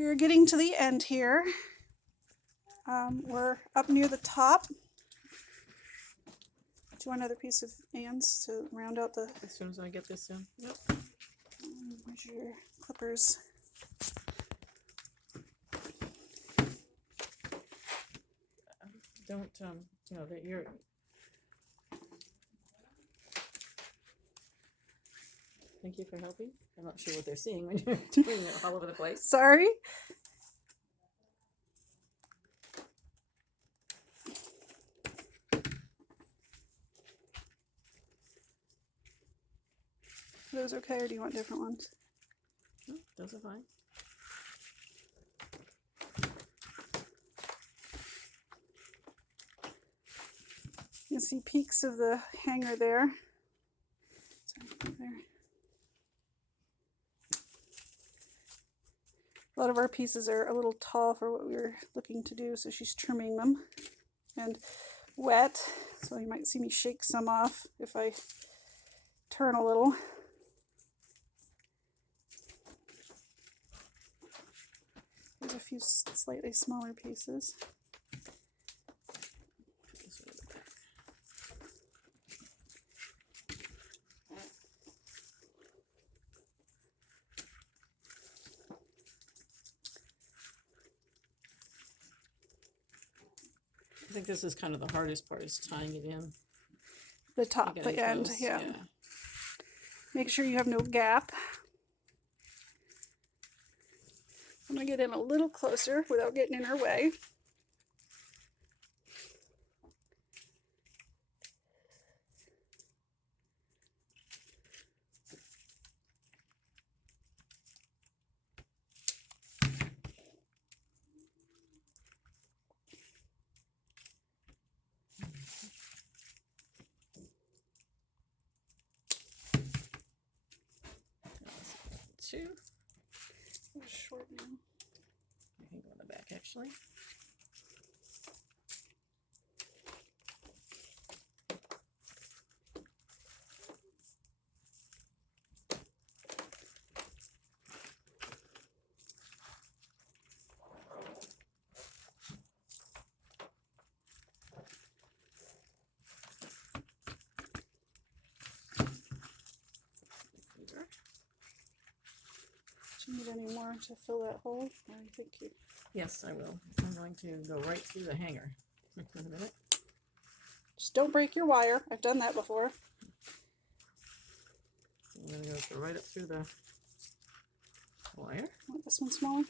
We're getting to the end here. We're up near the top. Do you want another piece of Anne's to round out the... As soon as I get this in. Yep. Where's your clippers? Don't, you know, that you're... Thank you for helping. I'm not sure what they're seeing when you're doing it all over the place. Sorry. Are those okay, or do you want different ones? No, those are fine. You can see peaks of the hanger there. Sorry, there. A lot of our pieces are a little tall for what we were looking to do, so she's trimming them. And wet, so you might see me shake some off if I turn a little. There's a few slightly smaller pieces. I think this is kind of the hardest part, is tying it in. The top, the end, close. yeah. Make sure you have no gap. I'm going to get in a little closer without getting in her way. Two. It's short now. I can go in the back actually. Do you need any more to fill that hole? I think you... Yes, I will. I'm going to go right through the hanger. In a minute. Just don't break your wire. I've done that before. I'm going to go right up through the wire. Want this one smaller?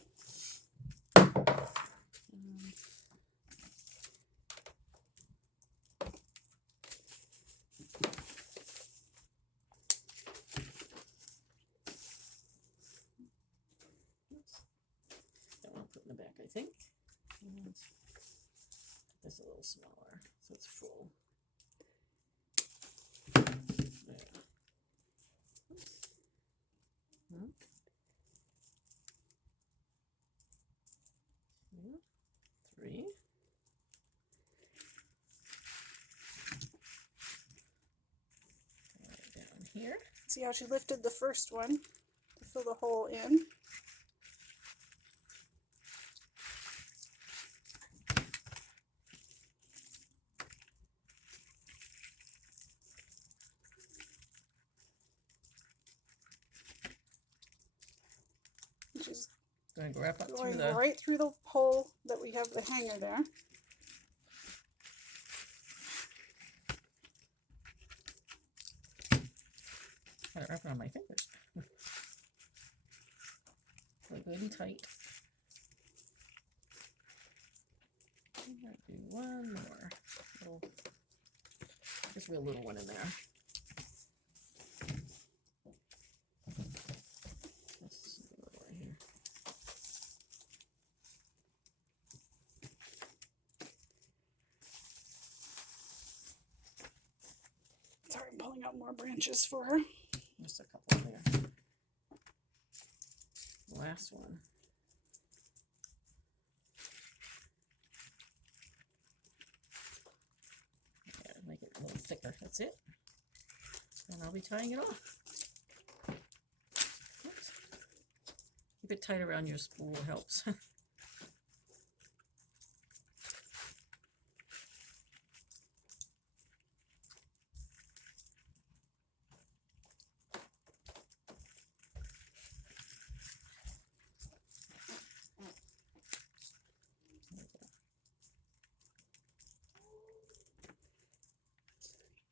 That one I'll put in the back, I think. And this a little smaller, so it's full. There. One, two, three. Right down here. See how she lifted the first one to fill the hole in. She's Going to go wrap up through going the... right through the hole that we have the hanger there. Got it wrapped around my fingers. So good and tight. I'm gonna do one more. Just a real little one in there. This little right here. Sorry, I'm pulling out more branches for her. Just a couple in there. Last one. Yeah, make it a little thicker. That's it. And I'll be tying it off. Oops. Keep it tight around your spool helps.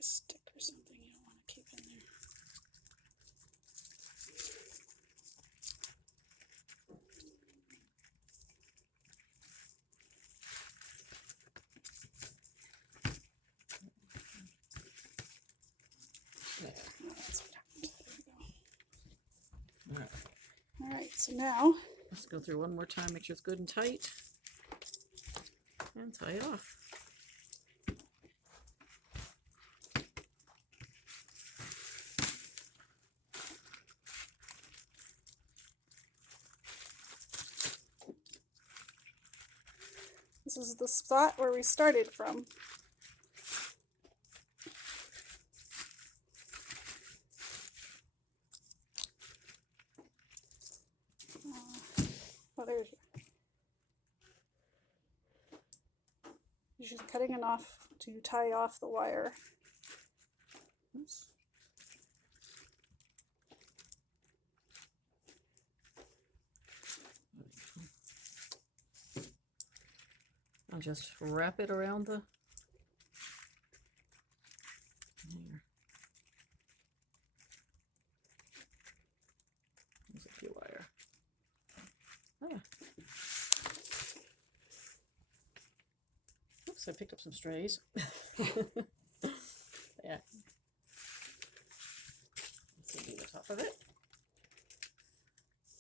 Stick or something you don't want to keep in there. There. Oh, that's what happened. There we go. All right. All right, so now Let's go through one more time, make sure it's good and tight. And tie it off. this is the spot where we started from. Oh, there's. You're just cutting it off to tie off the wire. Oops. I'll just wrap it around the here. There's a few wire. Oh yeah. Oops, I picked up some strays. Yeah. This will be the top of it.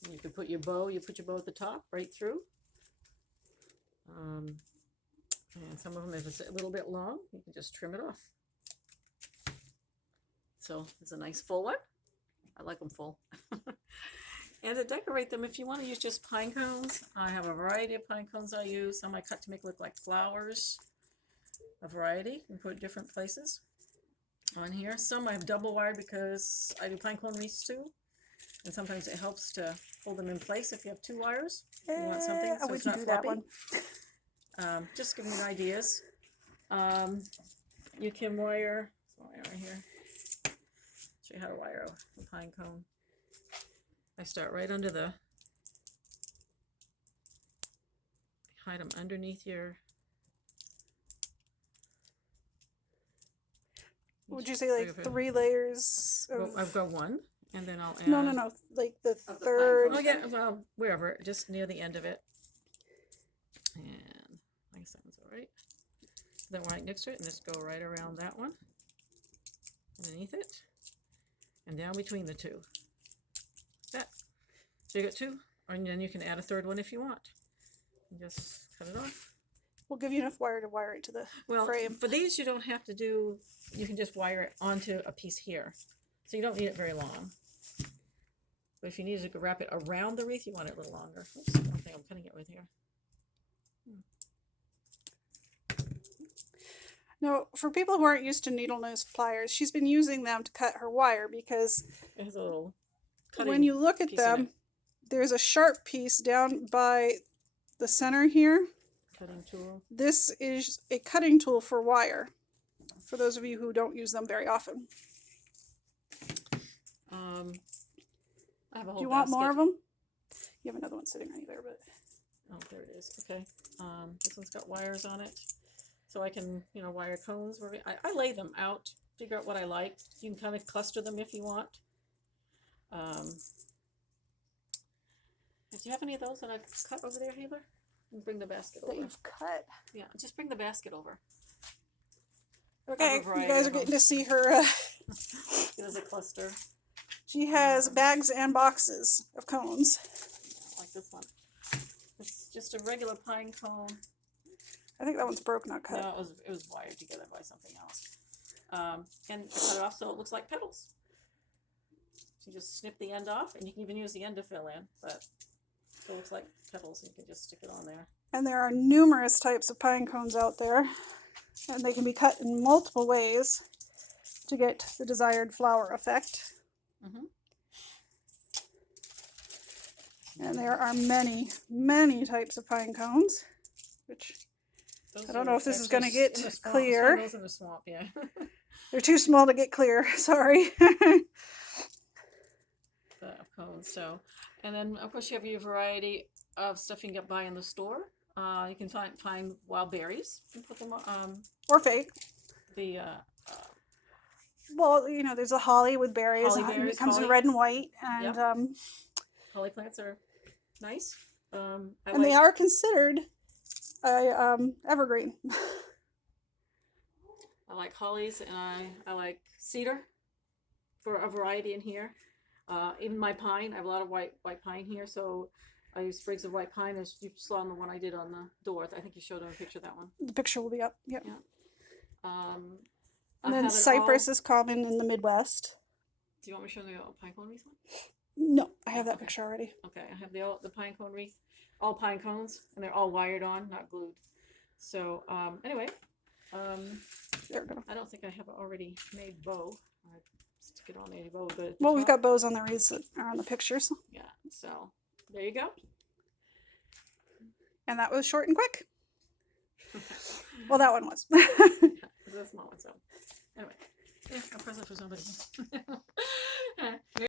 And you can put your bow, you put your bow at the top, right through. And some of them, if it's a little bit long, you can just trim it off. So it's a nice full one. I like them full. And to decorate them, if you want to use just pine cones, I have a variety of pine cones I use. Some I cut to make look like flowers. A variety. You can put different places on here. Some I have double wired because I do pine cone wreaths too. And sometimes it helps to hold them in place if you have two wires. You want something I so it's wouldn't not do that floppy. one. Just giving you ideas. You can wire, right here. Show you how to wire a pine cone. I start right under the, hide them underneath your. Would you say like 3 layers of... Well, I've got one, and then I'll add. No. Like the third. Oh yeah, well, wherever, just near the end of it. And I guess that one's all right. Then right next to it, and just go right around that one, underneath it, and down between the two. That. So you got 2, and then you can add a third one if you want. And just cut it off. We'll give you enough wire to wire it to the Well, frame. for these, you don't have to do. You can just wire it onto a piece here, so you don't need it very long. But if you need to wrap it around the wreath, you want it a little longer. Oops, one thing I'm cutting it with here. Now, for people who aren't used to needle nose pliers, she's been using them to cut her wire because It has a little. when you look at them, there's a sharp piece down by the center here. Cutting tool. This is a cutting tool for wire, for those of you who don't use them very often. I have a whole Do you want basket. more of them? You have another one sitting right there, but... Oh, there it is. Okay. This one's got wires on it. So I can, wire cones. I lay them out, figure out what I like. You can kind of cluster them if you want. Do you have any of those that I've cut over there, Heather? And bring the basket over. That you've cut. Yeah, just bring the basket over. Okay, you variety guys are of them. getting to see her. There's a cluster. She has bags and boxes of cones. Like this one. It's just a regular pine cone. I think that one's broke, not cut. No, it was wired together by something else. And I cut it off so it looks like petals. So you just snip the end off, and you can even use the end to fill in, but so it looks like petals, and you can just stick it on there. And there are numerous types of pine cones out there, and they can be cut in multiple ways to get the desired flower effect. And there are many, many types of pine cones, which Those I don't are know if this is actually going to get in the swamp. clear. Those in the swamp, yeah. They're too small to get clear. Sorry. The cones. So, and then of course you have your variety of stuff you can get buy in the store. You can find wild berries and put them on. Or fake. The Well, you know, there's a holly with berries. Holly and berries, it comes in holly. red and white, and Yep. Holly plants are nice. and they are considered a evergreen. I like hollies, and I like cedar for a variety in here. Even my pine, I have a lot of white pine here, so I use sprigs of white pine, as you saw on the one I did on the door. I think you showed them a picture of that one. The picture will be up. Yep. Yeah. And then cypress is common in the Midwest. Do you want me to show the pine cone wreath one? No, I have that Okay. picture already. Okay, I have the pine cone wreath, all pine cones, and they're all wired on, not glued. So anyway, There we go. I don't think I have an already made bow. I stick it on a bow, but Well, we've got bows on the wreaths that are on the pictures. yeah. So there you go. And that was short and quick. Well, that one was. It's a small one, so anyway, yeah, a present for somebody.